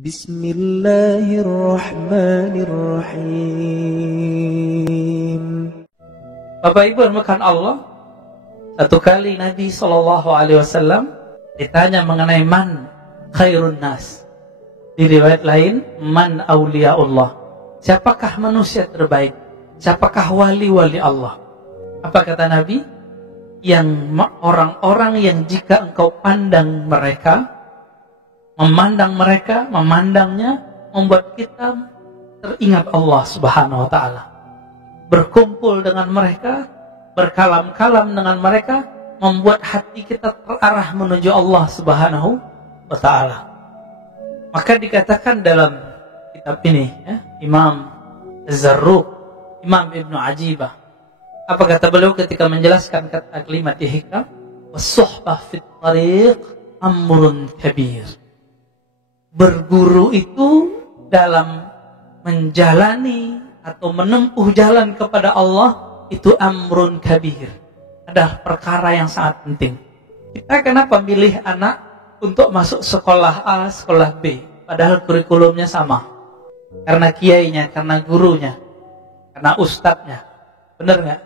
Bismillahirrahmanirrahim. Bapak Ibu yang Allah, satu kali Nabi SAW ditanya mengenai man khairun nas. Di riwayat lain, man awliyaullah. Siapakah manusia terbaik? Siapakah wali-wali Allah? Apa kata Nabi? Yang orang-orang yang jika engkau pandang mereka, memandangnya membuat kita teringat Allah Subhanahu wa taala. Berkumpul dengan mereka, berkalam-kalam dengan mereka, membuat hati kita terarah menuju Allah Subhanahu wa taala. Maka dikatakan dalam kitab ini, Imam Az-Zarruq, Imam Ibnu Ajibah, apa kata beliau ketika menjelaskan kalimat hikam? Was-suhbah fit tariq amrun kabir. Berguru itu dalam menjalani atau menempuh jalan kepada Allah itu amrun kabir, adalah perkara yang sangat penting. Kita kenapa pilih anak untuk masuk sekolah A, sekolah B, padahal kurikulumnya sama? Karena kiainya, karena gurunya, karena ustadznya. Benar nggak?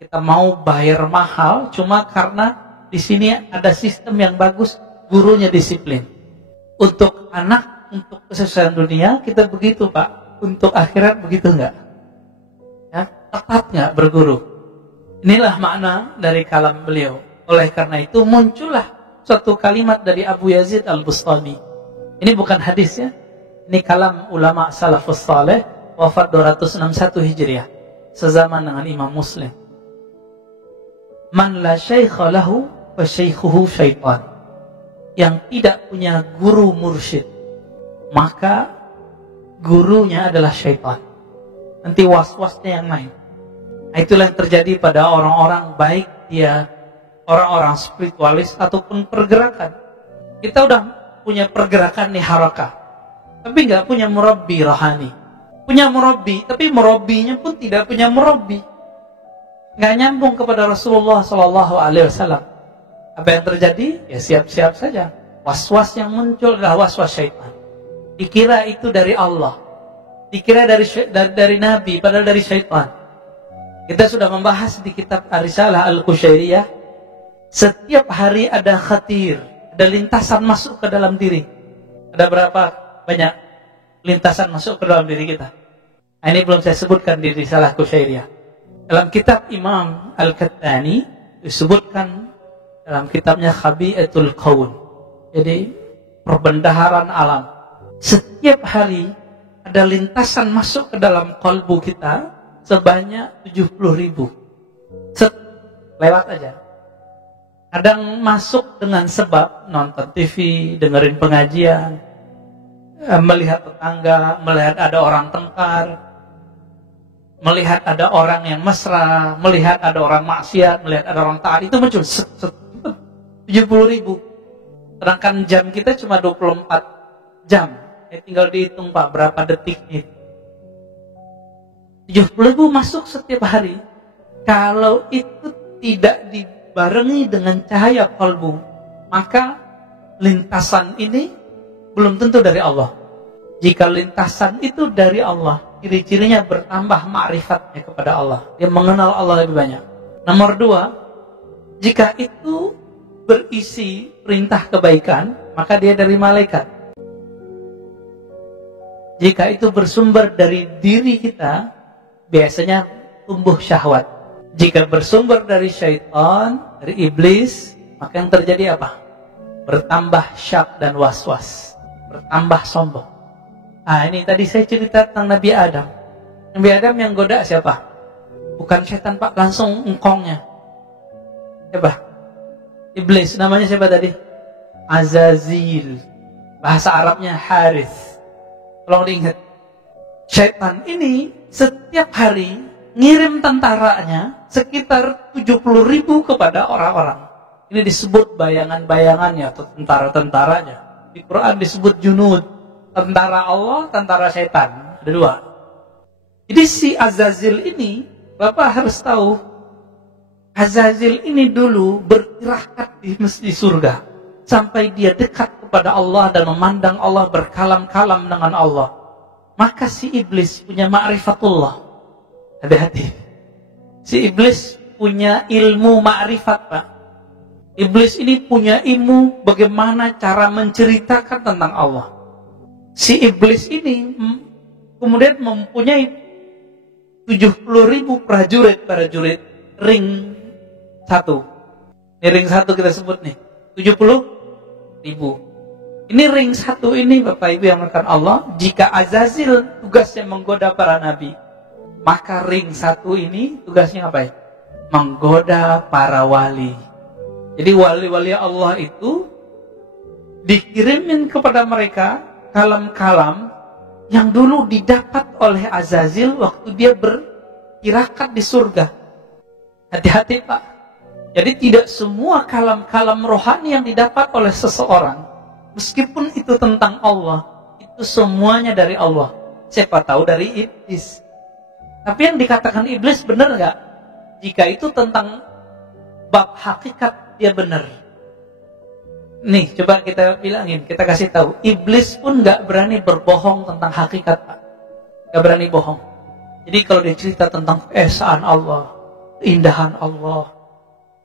Kita mau bayar mahal cuma karena di sini ada sistem yang bagus, gurunya disiplin. Untuk anak, untuk kesuksesan dunia kita begitu Pak. Untuk akhirat begitu enggak? Ya, tepat enggak berguru? Inilah makna dari kalam beliau. Oleh karena itu muncullah suatu kalimat dari Abu Yazid Al-Bustami. Ini bukan hadis ya. Ini kalam ulama salafus saleh, wafat 261 Hijriah, sezaman dengan Imam Muslim. Man la syaikha lahu fa syaikhuhu syaitan. Yang tidak punya guru mursyid, maka gurunya adalah syaitan. Nanti was-wasnya yang lain. Nah, itulah yang terjadi pada orang-orang, baik dia orang-orang spiritualis ataupun pergerakan. Kita udah punya pergerakan nih harakah, tapi nggak punya murabbi rohani. Punya murabbi, tapi murabbinya pun tidak punya murabbi. Nggak nyambung kepada Rasulullah SAW. Apa yang terjadi? Ya siap-siap saja. Was-was yang muncul adalah was-was syaitan. Dikira itu dari Allah, dikira dari Nabi, padahal dari syaitan. Kita sudah membahas di kitab Ar-Risalah Al-Qushairiyah. Setiap hari ada khatir, ada lintasan masuk ke dalam diri. Ada berapa banyak lintasan masuk ke dalam diri kita? Nah, ini belum saya sebutkan di Risalah Qushairiyah. Dalam kitab Imam Al-Qattani disebutkan dalam kitabnya Khabi'atul Qaul. Jadi perbendaharaan alam. Setiap hari ada lintasan masuk ke dalam kalbu kita sebanyak 70.000. Lewat aja. Kadang masuk dengan sebab nonton TV, dengerin pengajian, melihat tetangga, melihat ada orang tengkar, melihat ada orang yang mesra, melihat ada orang maksiat, melihat ada orang taat, itu muncul 70.000. Sedangkan jam kita cuma 24 jam. Tinggal dihitung Pak berapa detiknya. 70.000 masuk setiap hari. Kalau itu tidak dibarengi dengan cahaya kalbu, maka lintasan ini belum tentu dari Allah. Jika lintasan itu dari Allah, ciri-cirinya bertambah ma'rifatnya kepada Allah. Dia mengenal Allah lebih banyak. Nomor 2, jika itu berisi perintah kebaikan, maka dia dari malaikat. Jika itu bersumber dari diri kita, biasanya tumbuh syahwat. Jika bersumber dari syaitan, dari iblis, maka yang terjadi apa? Bertambah syak dan was-was, bertambah sombong. Ah, ini tadi saya cerita tentang Nabi Adam. Nabi Adam yang goda siapa? Bukan setan Pak, langsung engkongnya. Siapa? Iblis. Namanya siapa tadi? Azazil. Bahasa Arabnya Harith. Tolong diingat. Setan ini setiap hari ngirim tentaranya sekitar 70.000 kepada orang-orang. Ini disebut bayangan-bayangannya atau tentara-tentaranya. Di Quran disebut junud. Tentara Allah, tentara setan. Ada 2. Jadi si Azazil ini, Bapak harus tahu, Azazil ini dulu bertirakat di surga sampai dia dekat kepada Allah dan memandang Allah berkalam-kalam dengan Allah, maka si iblis punya ma'rifatullah. Hati-hati. Si iblis punya ilmu ma'rifat, Pak. Iblis ini punya ilmu bagaimana cara menceritakan tentang Allah. Si iblis ini kemudian mempunyai 70.000 prajurit ring 1. Ini ring 1 kita sebut nih, 70.000. Ini ring 1 ini Bapak Ibu yang mengatakan Allah, jika Azazil tugasnya menggoda para nabi, maka ring 1 ini tugasnya apa ya? Menggoda para wali. Jadi wali-wali Allah itu dikirimin kepada mereka kalam-kalam yang dulu didapat oleh Azazil waktu dia berkirakat di surga. Hati-hati Pak. Jadi tidak semua kalam-kalam rohani yang didapat oleh seseorang, meskipun itu tentang Allah, itu semuanya dari Allah. Siapa tahu dari iblis. Tapi yang dikatakan iblis benar nggak? Jika itu tentang bab hakikat, dia benar. Nih, coba kita bilangin, kita kasih tahu. Iblis pun nggak berani berbohong tentang hakikat, Pak. Nggak berani bohong. Jadi kalau dia cerita tentang keesaan Allah, keindahan Allah,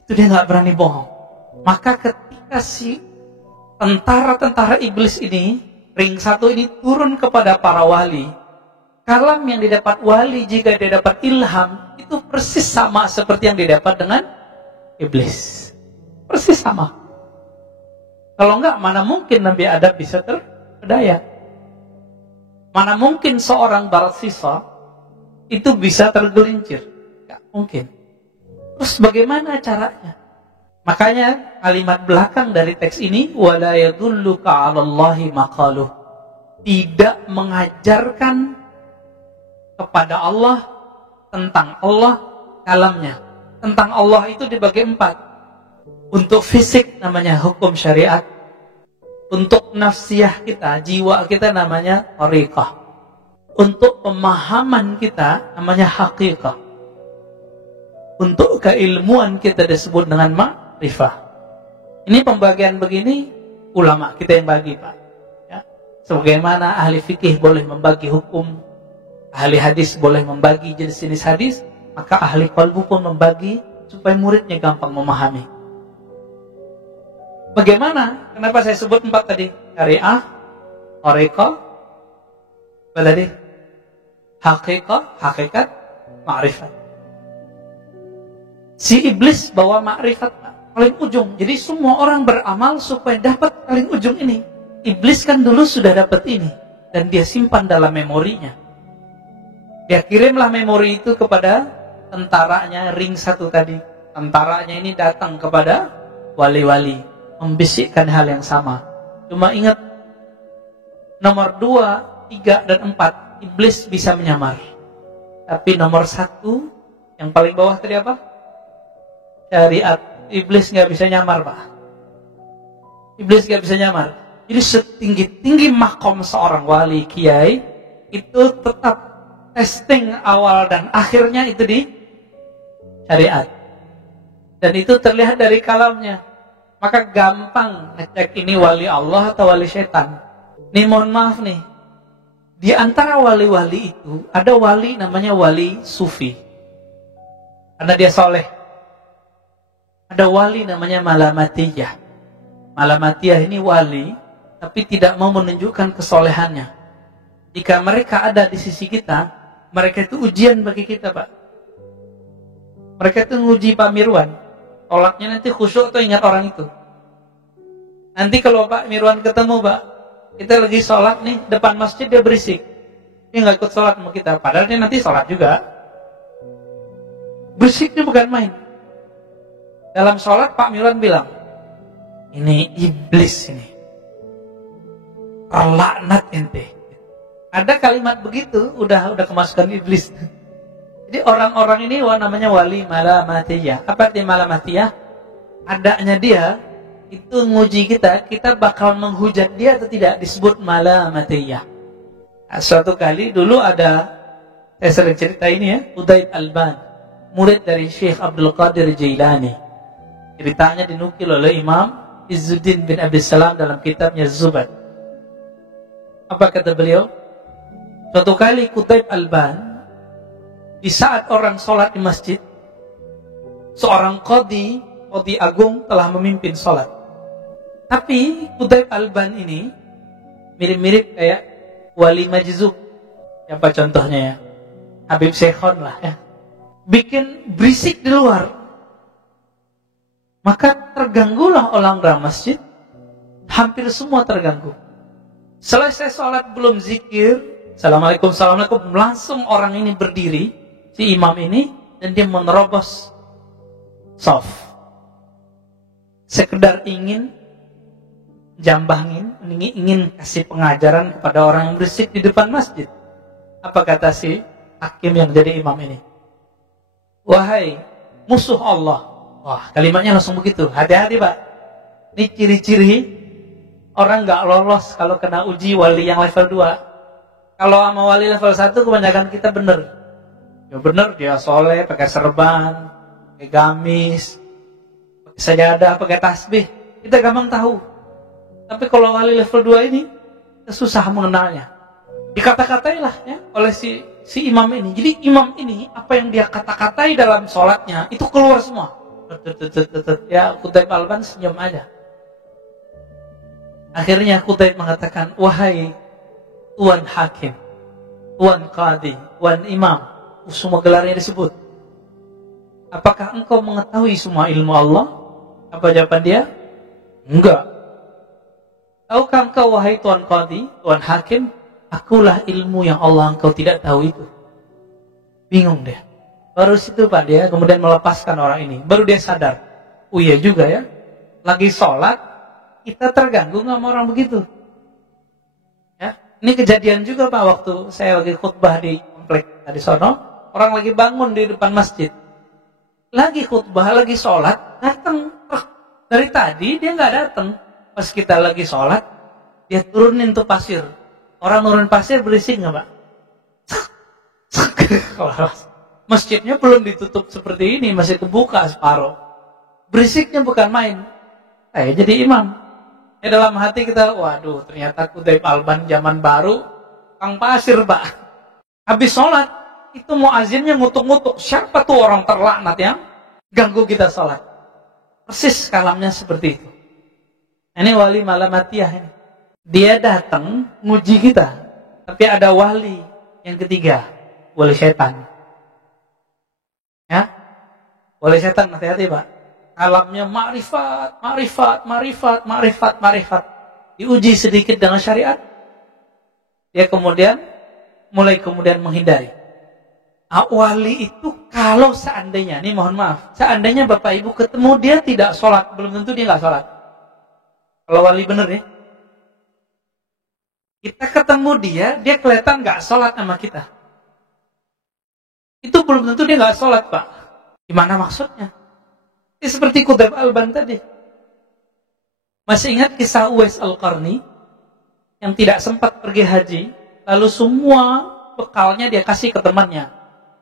itu dia nggak berani bohong. Maka ketika si tentara-tentara iblis ini, ring 1 ini turun kepada para wali, kalam yang didapat wali jika dia dapat ilham, itu persis sama seperti yang didapat dengan iblis. Persis sama. Kalau enggak, mana mungkin Nabi Adam bisa terpedaya? Mana mungkin seorang Barsisa itu bisa tergelincir? Enggak mungkin. Terus bagaimana caranya? Makanya kalimat belakang dari teks ini, wala yadulluka 'alallahi maqaluh, tidak mengajarkan kepada Allah tentang Allah kalamnya. Tentang Allah itu dibagi 4. Untuk fisik namanya hukum syariat. Untuk nafsiyah kita, jiwa kita namanya tariqah. Untuk pemahaman kita namanya haqiqah. Untuk keilmuan kita disebut dengan ma'rifah. Ini pembagian begini ulama kita yang bagi, Pak. Ya. Sebagaimana ahli fikih boleh membagi hukum, ahli hadis boleh membagi jenis-jenis hadis, maka ahli qalbu pun membagi supaya muridnya gampang memahami. Bagaimana? Kenapa saya sebut 4 tadi? Syariah, tariqah, apa tadi? Haqiqah, hakikat, ma'rifat. Si iblis bawa ma'rifat paling ujung. Jadi semua orang beramal supaya dapat paling ujung ini. Iblis kan dulu sudah dapat ini dan dia simpan dalam memorinya. Dia kirimlah memori itu kepada tentaranya ring 1 tadi. Tentaranya ini datang kepada wali-wali, membisikkan hal yang sama. Cuma ingat, nomor 2, 3, dan 4 iblis bisa menyamar. Tapi nomor 1 yang paling bawah tadi apa? Syariat. Iblis gak bisa nyamar, Pak. Iblis gak bisa nyamar. Jadi setinggi-tinggi makom seorang wali kiai, itu tetap testing awal dan akhirnya itu di syariat. Dan itu terlihat dari kalamnya. Maka gampang ngecek ini wali Allah atau wali setan. Nih mohon maaf nih, di antara wali-wali itu ada wali namanya wali sufi, karena dia soleh. Ada wali namanya malamatiyah. Malamatiyah ini wali tapi tidak mau menunjukkan kesolehannya. Jika mereka ada di sisi kita, mereka itu ujian bagi kita, Pak. Mereka itu nguji Pak Mirwan. Tolaknya nanti khusyuk atau ingat orang itu. Nanti kalau Pak Mirwan ketemu, Pak, kita lagi sholat nih depan masjid, dia berisik, dia nggak ikut sholat sama kita, padahal dia nanti sholat juga. Berisiknya bukan main. Dalam sholat Pak Mirwan bilang, ini iblis ini, terlaknat ente. Ada kalimat begitu, udah kemasukan iblis. Jadi orang-orang ini namanya wali malamatiyah. Apa artinya malamatiyah? Adanya dia itu nguji kita bakal menghujat dia atau tidak, disebut malamatiyah. Nah, suatu kali dulu ada, saya sering cerita ini ya, Udaid Alban, murid dari Syekh Abdul Qadir Jailani. Ceritanya dinukil oleh Imam Izzuddin bin Abi Salam dalam kitabnya Zubad. Apa kata beliau? Suatu kali Qutaib Alban, di saat orang sholat di masjid, seorang qadi agung telah memimpin sholat. Tapi Qutaib Alban ini mirip-mirip kayak wali majzub. Apa contohnya ya? Habib Syekhon lah ya. Bikin berisik di luar. Maka terganggulah orang masjid. Hampir semua terganggu. Selesai sholat belum zikir, Assalamualaikum, Assalamualaikum, langsung orang ini berdiri, si imam ini, dan dia menerobos shaf. Sekedar ingin jambangin, ingin kasih pengajaran kepada orang yang berisik di depan masjid. Apa kata si hakim yang jadi imam ini? Wahai musuh Allah. Wah, kalimatnya langsung begitu. Hati-hati Pak. Ini ciri-ciri orang gak lolos kalau kena uji wali yang level 2. Kalau sama wali level 1 kebanyakan kita bener. Ya bener, dia soleh, pakai serban, pakai gamis, pakai sajadah, pakai tasbih. Kita gampang tahu. Tapi kalau wali level 2 ini, kita susah mengenalnya. Dikata-katai lah ya oleh si imam ini. Jadi imam ini, apa yang dia kata-katai dalam sholatnya, itu keluar semua. Ya, Qutaib Alban senyum aja. Akhirnya Qutaib mengatakan, wahai Tuan Hakim, Tuan Qadi, Tuan Imam, semua gelarnya disebut. Apakah engkau mengetahui semua ilmu Allah? Apa jawaban dia? Enggak. Tahukah engkau wahai Tuan Qadi, Tuan Hakim, akulah ilmu yang Allah engkau tidak tahu itu. Bingung dia. Baru situ Pak dia kemudian melepaskan orang ini. Baru dia sadar. Oh iya juga ya. Lagi sholat, kita terganggu nggak sama orang begitu. Ya, ini kejadian juga Pak waktu saya lagi khutbah di komplek tadi sono. Orang lagi bangun di depan masjid. Lagi khutbah, lagi sholat, datang. Dari tadi dia nggak datang. Pas kita lagi sholat, dia turunin tuh pasir. Orang nurun pasir berisik nggak Pak? Masjidnya belum ditutup seperti ini, masih kebuka separuh. Berisiknya bukan main. Jadi imam. Ya dalam hati kita, waduh ternyata Qutaib Alban zaman baru, kang pasir Pak. Habis sholat, itu muazzinnya ngutuk-ngutuk. Siapa tuh orang terlaknat yang ganggu kita sholat? Persis kalamnya seperti itu. Ini wali malamatiyah ini. Dia datang nguji kita. Tapi ada wali yang ketiga, wali setan. Ya, wali setan, hati-hati Pak. Alamnya ma'rifat. Diuji sedikit dengan syariat. Dia mulai menghindari. Wali itu kalau seandainya, ini mohon maaf, seandainya Bapak Ibu ketemu dia tidak sholat, belum tentu dia nggak sholat. Kalau wali bener ya. Kita ketemu dia kelihatan nggak sholat sama kita. Itu belum tentu dia nggak sholat Pak. Gimana maksudnya? Ini seperti Qutaib Alban tadi. Masih ingat kisah Uwais Al-Qarni yang tidak sempat pergi haji, lalu semua bekalnya dia kasih ke temannya.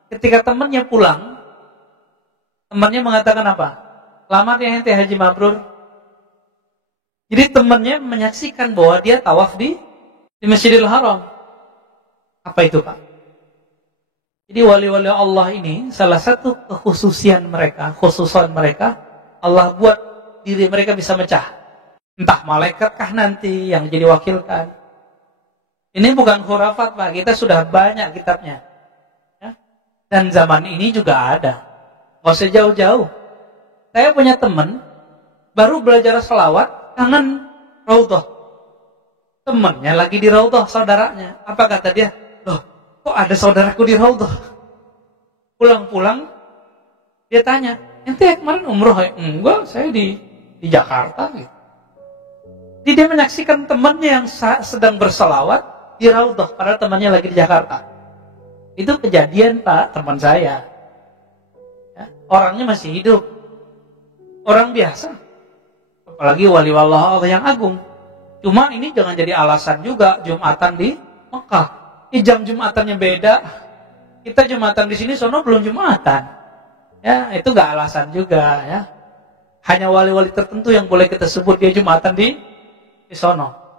Ketika temannya pulang, temannya mengatakan apa? Selamat ya ente haji mabrur. Jadi temannya menyaksikan bahwa dia tawaf di Masjidil Haram. Apa itu Pak? Jadi wali-wali Allah ini salah satu khususan mereka, Allah buat diri mereka bisa mecah. Entah malaikatkah nanti yang jadi wakilkan. Ini bukan khurafat Pak, kita sudah banyak kitabnya. Ya? Dan zaman ini juga ada. Nggak usah jauh-jauh. Saya punya teman baru belajar selawat, kangen Raudhah. Temannya lagi di Raudhah, saudaranya. Apa kata dia? Loh, kok ada saudaraku di Raudhah? Pulang-pulang, dia tanya, ente kemarin umroh ya? Enggak, saya di Jakarta gitu. Jadi dia menyaksikan temannya yang sedang berselawat di Raudhah, padahal temannya lagi di Jakarta. Itu kejadian Pak, teman saya. Ya, orangnya masih hidup. Orang biasa. Apalagi wali Allah yang agung. Cuma ini jangan jadi alasan juga Jumatan di Mekah. Ini jam Jumatannya beda. Kita Jumatan di sini, sono belum Jumatan. Ya, itu nggak alasan juga ya. Hanya wali-wali tertentu yang boleh kita sebut dia Jumatan di sono.